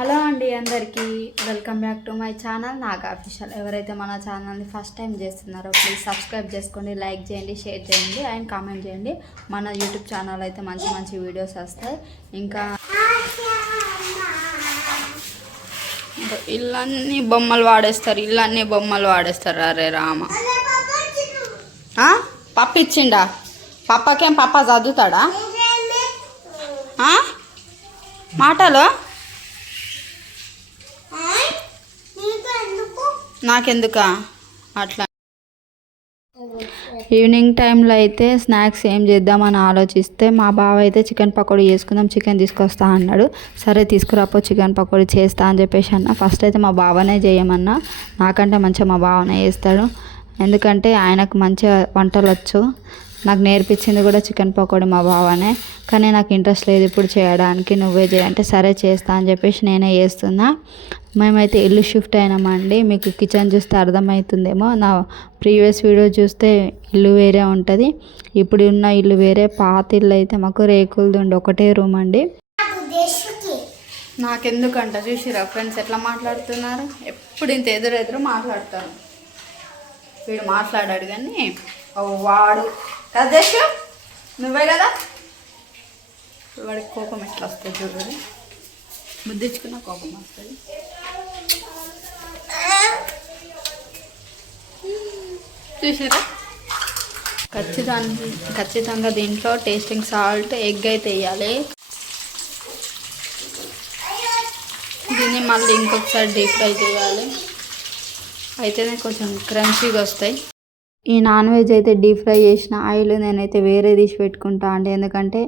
Hello అండి, అందరికీ welcome back to my channel Naga official. ఎవరైతే మన ఛానల్ని ఫస్ట్ టైం చేస్తున్నారో ప్లీజ్ సబ్స్క్రైబ్ చేసుకోండి, లైక్ చేయండి, షేర్ చేయండి అండ్ కామెంట్ చేయండి. మన యూట్యూబ్ ఛానల్ అయితే మంచి మంచి వీడియోస్ వస్తాయి. ఇంకా ఇల్లన్నీ బొమ్మలు వాడేస్తారు. అరే రామ, పప్పు ఇచ్చిండా? పప్పకేం పప్ప చదువుతాడా మాటలో? నాకెందుకా అట్లా. ఈవినింగ్ టైంలో అయితే స్నాక్స్ ఏం చేద్దామని ఆలోచిస్తే మా బావ అయితే చికెన్ పకోడీ చేసుకుందాం, చికెన్ తీసుకొస్తా అన్నాడు. సరే తీసుకురాపో, చికెన్ పకోడీ చేస్తా అని చెప్పేసి అన్న. ఫస్ట్ అయితే మా బావనే చేయమన్నా, నాకంటే మంచిగా మా బావనే చేస్తాడు. ఎందుకంటే ఆయనకు మంచిగా వంటలు వచ్చు. నాకు నేర్పించింది కూడా చికెన్ పకోడీ మా బావనే. కానీ నాకు ఇంట్రెస్ట్ లేదు ఇప్పుడు చేయడానికి, నువ్వే చేయంటే సరే చేస్తా అని చెప్పేసి నేనే చేస్తున్నా. మేమైతే ఇల్లు షిఫ్ట్ అయినామండి. మీకు కిచెన్ చూస్తే అర్థమవుతుందేమో. నా ప్రీవియస్ వీడియో చూస్తే ఇల్లు వేరే ఉంటుంది, ఇప్పుడు ఉన్న ఇల్లు వేరే. పాత ఇల్లు అయితే మాకు రేకులది ఉండి ఒకటే రూమ్ అండి. నాకెందుకంట చూసిరా ఫ్రెండ్స్ ఎట్లా మాట్లాడుతున్నారు? ఎప్పుడు ఇంత ఎదురెదురు మాట్లాడతాను. వీడు మాట్లాడాడు కానీ వాడు కదా, నువ్వే కదా. వాడికి కోపం ఎట్లా వస్తుంది చూడండి, ముద్దించుకున్న కోపం వస్తుంది. చూసారా? ఖచ్చితంగా దీంట్లో టేస్టింగ్ సాల్ట్, ఎగ్ అయితే వేయాలి. దీన్ని మళ్ళీ ఇంకొకసారి డీప్ ఫ్రై చేయాలి, అయితేనే కొంచెం క్రంచీగా వస్తాయి. ఈ నాన్ వెజ్ అయితే డీప్ ఫ్రై చేసిన ఆయిల్ నేనైతే వేరే తీసి పెట్టుకుంటా అండి. ఎందుకంటే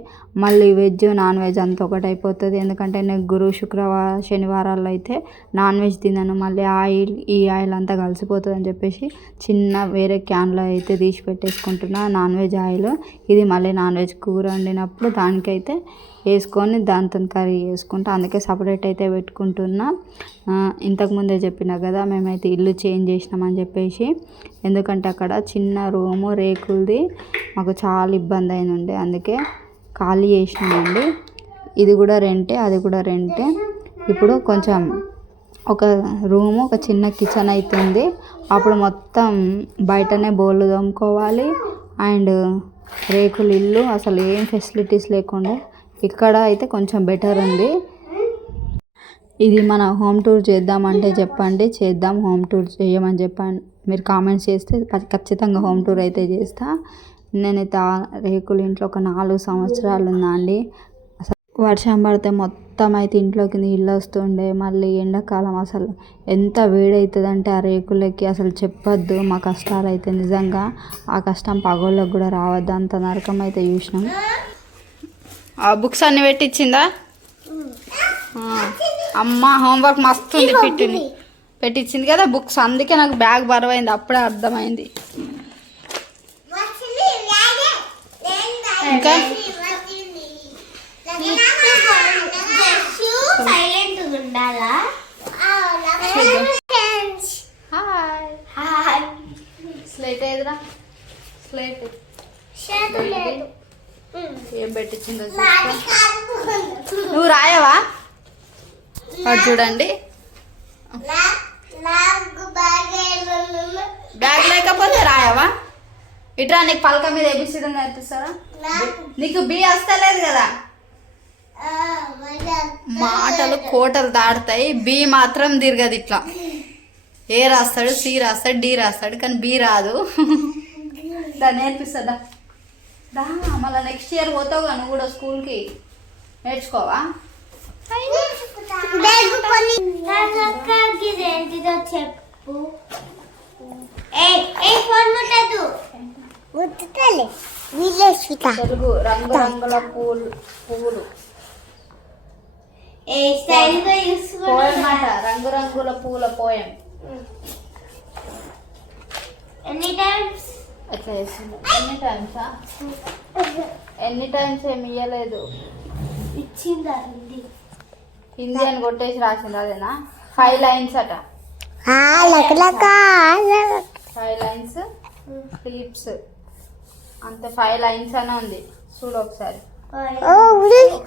మళ్ళీ వెజ్ నాన్ వెజ్ అంతా ఒకటి అయిపోతుంది. ఎందుకంటే నేను గురు శుక్రవారం శనివారాల్లో అయితే నాన్ వెజ్ తిన్నాను, మళ్ళీ ఈ ఆయిల్ అంతా కలిసిపోతుంది అని చెప్పేసి చిన్న వేరే క్యాన్లో అయితే తీసి పెట్టేసుకుంటున్నా నాన్ వెజ్ ఆయిల్. ఇది మళ్ళీ నాన్ వెజ్ కూర వండినప్పుడు దానికైతే వేసుకొని దాంతో కర్రీ చేసుకుంటా, అందుకే సపరేట్ అయితే పెట్టుకుంటున్నా. ఇంతకుముందే చెప్పినా కదా మేమైతే ఇల్లు చేంజ్ చేసినామని చెప్పేసి. ఎందుకంటే అక్కడ చిన్న రూము రేకులది మాకు చాలా ఇబ్బంది అయినుండే, అందుకే ఖాళీ చేసినామండి. ఇది కూడా రెంటే, అది కూడా రెంటే. ఇప్పుడు కొంచెం ఒక రూము, ఒక చిన్న కిచెన్ అవుతుంది. అప్పుడు మొత్తం బయటనే బోళ్ళు తోముకోవాలి. అండ్ రేకులు ఇల్లు, అసలు ఏం ఫెసిలిటీస్ లేకుండా. ఇక్కడ అయితే కొంచెం బెటర్ ఉంది. ఇది మన హోమ్ టూర్ చేద్దామంటే చెప్పండి, చేద్దాం. హోమ్ టూర్ చేయమని చెప్పండి, మీరు కామెంట్స్ చేస్తే ఖచ్చితంగా హోమ్ టూర్ అయితే చేస్తా. నేనైతే రేకుల ఇంట్లో ఒక 4 సంవత్సరాలు ఉన్నా అండి. అసలు వర్షం పడితే మొత్తం అయితే ఇంట్లోకి నీళ్ళు వస్తుండే. మళ్ళీ ఎండాకాలం అసలు ఎంత వేడవుతుందంటే ఆ రేకులకి అసలు చెప్పొద్దు మా కష్టాలు అయితే. నిజంగా ఆ కష్టం పగోళ్ళకి కూడా రావద్దు, అంత నరకం అయితే చూసినాం. ఆ బుక్స్ అన్ని పెట్టించిందా అమ్మ? హోంవర్క్ మస్తు ఉంది, పెట్టించింది కదా బుక్స్. అందుకే నాకు బ్యాగ్ బరువైంది, అప్పుడే అర్థమైంది. ఇంకా స్లేట్ ఏదిరా? స్లేట్ ఏం పెట్టించిందో నువ్వు రాయవా? అది చూడండి, బ్యాగ్ లేకపోతే రాయవా? ఇట్రా, నీకు పలక మీద ఏబిసిడం నేర్పిస్తారా? నీకు బి వస్తలేదు కదా. మాటలు కోటలు దాడతాయి, బి మాత్రం తిరగదు. ఇట్లా ఏ రాస్తాడు, సి రాస్తాడు, డి రాస్తాడు, కానీ బి రాదు. దాన్ని నేర్పిస్తుందా? మళ్ళీ నెక్స్ట్ ఇయర్ పోతావు నువ్వు కూడా స్కూల్కి, నేర్చుకోవా? చెప్పు. తెలుగు రంగురంగుల పువ్వులు పోయం మాట, రంగురంగుల పువ్వుల పోయం. ఎట్లా చేసింది? ఎన్ని టైమ్స్ ఏమి ఇయ్యలేదు, ఇచ్చిందా? హిందీ అని కొట్టేసి రాసింది. అదేనా? 5 లైన్స్ అట, 5 లైన్స్ క్లిప్స్ అంతే. 5 లైన్స్ అనే ఉంది, చూడు ఒకసారి.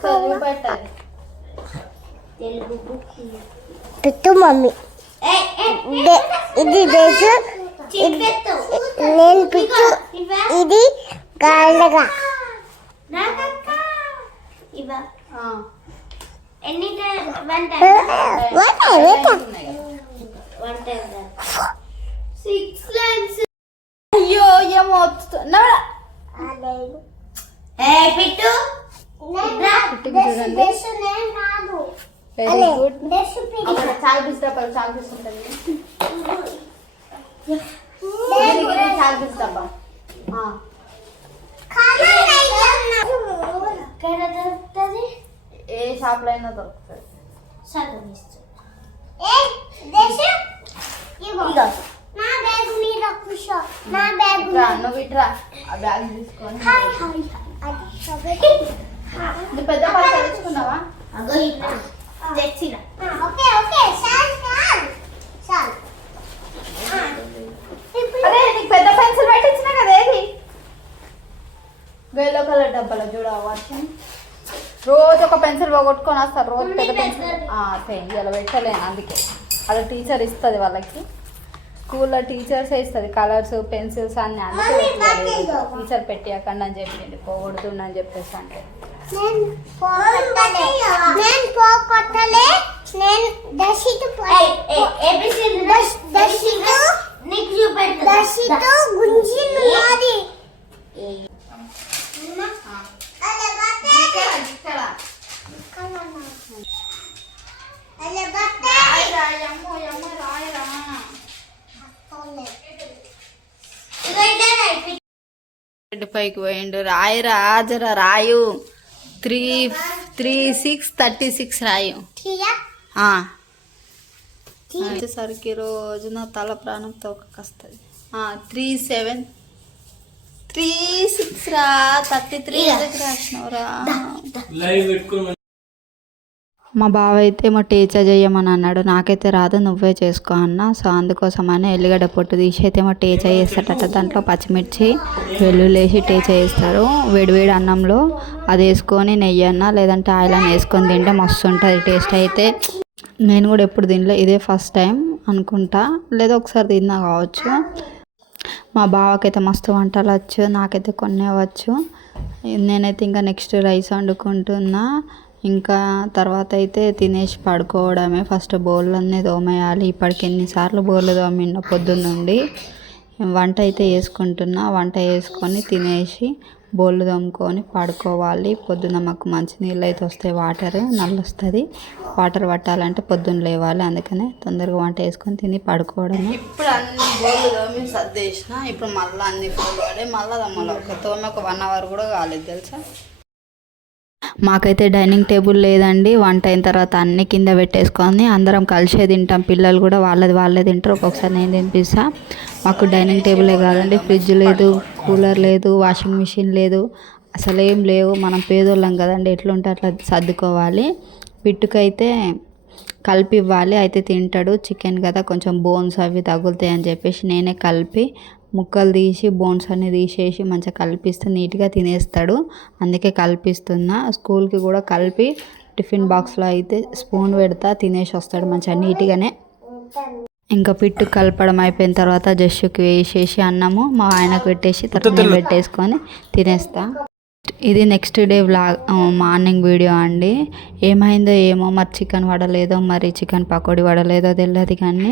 చూపెట్టాలి. తెలుగు బుక్ పెట్టు మమ్మీ ఇది దేశు నేను పిచ్చు ఇది గాలిగా ఇవా ఆ, ఎన్ని వన్ టైం 6 లైన్స్ అయ్యో ఏమో నవరా ఏ పిట్టు వెరీ గుడ్ అక్కడ చాలా పిస్తాపాలు చాలా పిస్తుంటుంది చాలా పిస్తాపా ఎక్కడ దొరుకుతుంది ఏ షాప్లో అయినా దొరుకుతుంది సగం ఇస్తుంది ఇగో నా బ్యాగ్ మీద కూర్చో నా బ్యాగ్ ఇట్రా నువ్వు ఇట్రా ఆ బ్యాగ్ తీసుకొని హాయ్ హాయ్ అది ఒకటి నువ్వు పెద్ద పాలు తెచ్చుకున్నావా అగో ఇట్లా తెచ్చిన ఓకే ఓకే చాలు చాలు చాలు అరే నీకు పెద్ద పెన్సిల్ పెట్టించినా కదా ఏది వేలో కలర్ డబ్బాలో చూడ వర్షం రోజు ఒక పెన్సిల్ పోగొట్టుకొని వస్తారు రోజు పెద్ద పెన్సిల్ ఇలా పెట్టలేను అందుకే అది టీచర్ ఇస్తుంది వాళ్ళకి స్కూల్లో టీచర్సే ఇస్తుంది కలర్స్ పెన్సిల్స్ అన్ని అందుకే టీచర్ పెట్టియకండి అని చెప్పింది పోగొడుతుండని చెప్పేసి అంటే నేను పోగొట్టలే నేను దశితు దశితు నీకు చూపెడతా దశితు గుంజిన్నది పైకి పోయిండు రాయరా జరా రాయు 3:36 రాయు వచ్చేసరికి రోజు నా తల ప్రాణం తోకకొస్తుంది 3736 రా 33 ఎందుకు రాసినవరా మా బావ అయితే మా టీచర్ చేయమని అన్నాడు నాకైతే రాదు నువ్వే చేసుకో అన్న సో అందుకోసమని ఎల్లిగడ్డ పొట్టు తీసి అయితే మా టీచర్ చేస్తాడట దాంట్లో పచ్చిమిర్చి వెల్లుల్లి వేసి టీచర్ చేస్తారు వేడివేడి అన్నంలో అది వేసుకొని నెయ్యి అన్న లేదంటే ఆయిల్ అన్న వేసుకొని తింటే మస్తు ఉంటుంది టేస్ట్ అయితే నేను కూడా ఎప్పుడు తినలే ఇదే ఫస్ట్ టైం అనుకుంటా లేదా ఒకసారి తిన్నా కావచ్చు మా బావకైతే మస్తు వంటలు వచ్చు నాకైతే కొన్ని వచ్చు నేనైతే ఇంకా నెక్స్ట్ రైస్ వండుకుంటున్నా ఇంకా తర్వాత అయితే తినేసి పడుకోవడమే ఫస్ట్ బౌల్ అన్నీ తోమేయాలి ఇప్పటికి ఎన్నిసార్లు బౌల్ తోమిన పొద్దున్నుండి వంట అయితే వేసుకుంటున్నా వంట వేసుకొని తినేసి బౌల్ తోముకొని పడుకోవాలి పొద్దున్న మాకు మంచి నీళ్ళు అయితే వస్తాయి వాటర్ నల్ల వస్తుంది వాటర్ పట్టాలంటే పొద్దున్న లేవాలి అందుకనే తొందరగా వంట వేసుకొని తిని పడుకోవడమే ఇప్పుడు అన్ని బౌల్ తోమి సర్దేసిన ఇప్పుడు మళ్ళీ అన్ని బౌల్ పడే మళ్ళీ తోమి ఒక 1 అవర్ కూడా కాలేదు తెలుసా మాకైతే డైనింగ్ టేబుల్ లేదండి వంట అయిన తర్వాత అన్ని కింద పెట్టేసుకొని అందరం కలిసే తింటాం పిల్లలు కూడా వాళ్ళే తింటారు ఒక్కొక్కసారి నేను తినిపిస్తా మాకు డైనింగ్ టేబులే కాదండి ఫ్రిడ్జ్ లేదు కూలర్ లేదు వాషింగ్ మిషన్ లేదు అసలు ఏం లేవు మనం పేదోళ్ళం కదండి ఎట్లుంటే అట్లా సర్దుకోవాలి పిట్టుకైతే కలిపి ఇవ్వాలి అయితే తింటాడు చికెన్ కదా కొంచెం బోన్స్ అవి తగులుతాయి అని చెప్పేసి నేనే కలిపి ముక్కలు తీసి బోన్స్ అన్ని తీసేసి మంచిగా కలిపిస్తే నీట్గా తినేస్తాడు అందుకే కలిపిస్తున్నా స్కూల్కి కూడా కలిపి టిఫిన్ బాక్స్లో అయితే స్పూన్ పెడతా తినేసి వస్తాడు మంచిగా నీట్గానే ఇంకా పిట్టు కలపడం అయిపోయిన తర్వాత జస్సుకి వేసేసి అన్నము మా ఆయనకు పెట్టేసి తర్వాత నేను పెట్టేసుకొని తినేస్తా ఇది next day vlog morning video అండి ఏమైందో ఏమో మరి చికెన్ వడలేదో మరి చికెన్ పకోడీ వడలేదో తెలియదు కానీ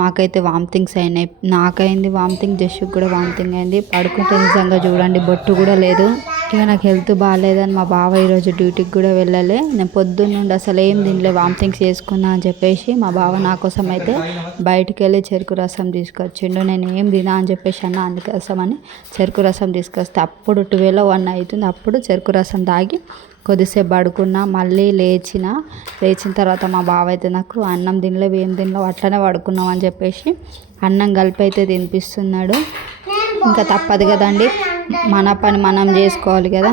మాకైతే వామిటింగ్స్ అయినాయి నాకైంది వామిటింగ్ జస్సుకి కూడా వామిటింగ్ అయింది పడుకుంటే నిజంగా చూడండి బొట్టు కూడా లేదు ఇక నాకు హెల్త్ బాగాలేదని మా బావ ఈరోజు డ్యూటీకి కూడా వెళ్ళలే నేను పొద్దున్న నుండి అసలు ఏం తినలే వామిటింగ్స్ చేసుకున్నా అని చెప్పేసి మా బావ నా కోసం అయితే బయటికి వెళ్ళి చెరుకు రసం తీసుకొచ్చిండు నేను ఏం తినా అని చెప్పేసి అన్న అందుకోసమని చెరుకు రసం తీసుకొస్తే అప్పుడు 12:01 అవుతుంది అప్పుడు చెరుకు రసం తాగి కొద్దిసేపు పడుకున్నా మళ్ళీ లేచిన తర్వాత మా బావ అయితే నాకు అన్నం తినలేవు ఏం తినలేవు అట్లనే పడుకున్నాం అని చెప్పేసి అన్నం కలిపి అయితే తినిపిస్తున్నాడు ఇంకా తప్పదు కదండి మన పని మనం చేసుకోవాలి కదా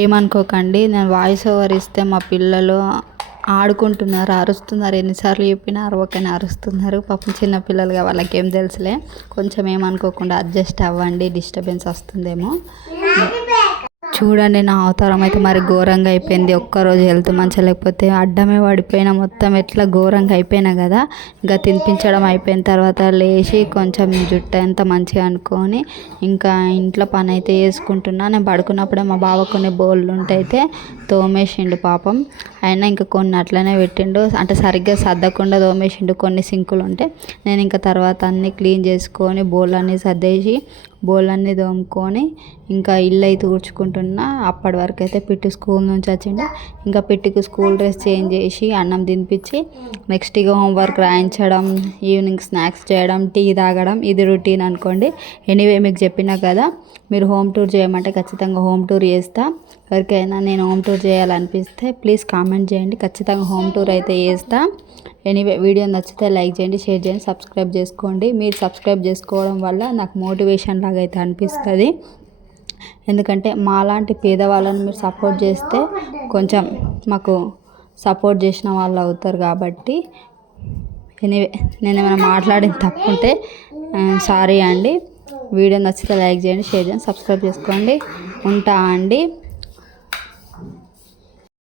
ఏమనుకోకండి నేను వాయిస్ ఓవర్ ఇస్తే మా పిల్లలు ఆడుకుంటున్నారు అరుస్తున్నారు ఎన్నిసార్లు చెప్పినా అరవకనే అరుస్తున్నారు పాపం చిన్న పిల్లలుగా వాళ్ళకి ఏం తెలుసులే కొంచెం ఏమనుకోకుండా అడ్జస్ట్ అవ్వండి డిస్టర్బెన్స్ వస్తుందేమో చూడండి నా అవతారం అయితే మరి ఘోరంగా అయిపోయింది. ఒక్కరోజు హెల్త్ మంచిగా లేకపోతే అడ్డమే పడిపోయినా, మొత్తం ఎట్లా ఘోరంగా అయిపోయినా కదా. ఇంకా తినిపించడం అయిపోయిన తర్వాత లేచి కొంచెం జుట్టు అంతా మంచిగా అనుకొని ఇంకా ఇంట్లో పని అయితే చేసుకుంటున్నా. నేను పడుకున్నప్పుడే మా బావ కొన్ని బోళ్ళు ఉంటైతే తోమేసిండు పాపం. అయినా ఇంకా కొన్ని అట్లనే పెట్టిండు, అంటే సరిగ్గా సర్దకుండా తోమేసిండు. కొన్ని సింకులు ఉంటే నేను ఇంకా తర్వాత అన్నీ క్లీన్ చేసుకొని బోళ్ళన్నీ సర్దేసి బోళ్ళన్నీ తోముకొని ఇంకా ఇల్లు అయితే ఊడ్చుకుంటున్నా. అప్పటి వరకు అయితే పిట్టు స్కూల్ నుంచి వచ్చిండు. ఇంకా పిట్టుకు స్కూల్ డ్రెస్ చేంజ్ చేసి అన్నం తినిపించి నెక్స్ట్ ఇక హోంవర్క్ రాయించడం, ఈవినింగ్ స్నాక్స్ చేయడం, టీ తాగడం, ఇది రొటీన్ అనుకోండి. ఎనీవే మీకు చెప్పినా కదా, మీరు హోమ్ టూర్ చేయమంటే ఖచ్చితంగా హోమ్ టూర్ చేస్తా. ఎవరికైనా నేను హోమ్ టూర్ చేయాలనిపిస్తే ప్లీజ్ కామెంట్ చేయండి, ఖచ్చితంగా హోమ్ టూర్ అయితే చేస్తా. ఎనీవే వీడియో నచ్చితే లైక్ చేయండి, షేర్ చేయండి, సబ్స్క్రైబ్ చేసుకోండి. మీరు సబ్స్క్రైబ్ చేసుకోవడం వల్ల నాకు మోటివేషన్ లాగా అయితే అనిపిస్తుంది. ఎందుకంటే మాలాంటి పేదవాళ్ళని మీరు సపోర్ట్ చేస్తే కొంచెం మాకు సపోర్ట్ చేసిన వాళ్ళు అవుతారు. కాబట్టి ఎనీవే నేను ఏమైనా మాట్లాడిన తప్పుంటే సారీ అండి. వీడియో నచ్చితే లైక్ చేయండి, షేర్ చేయండి, సబ్స్క్రైబ్ చేసుకోండి. ఉంటా అండి.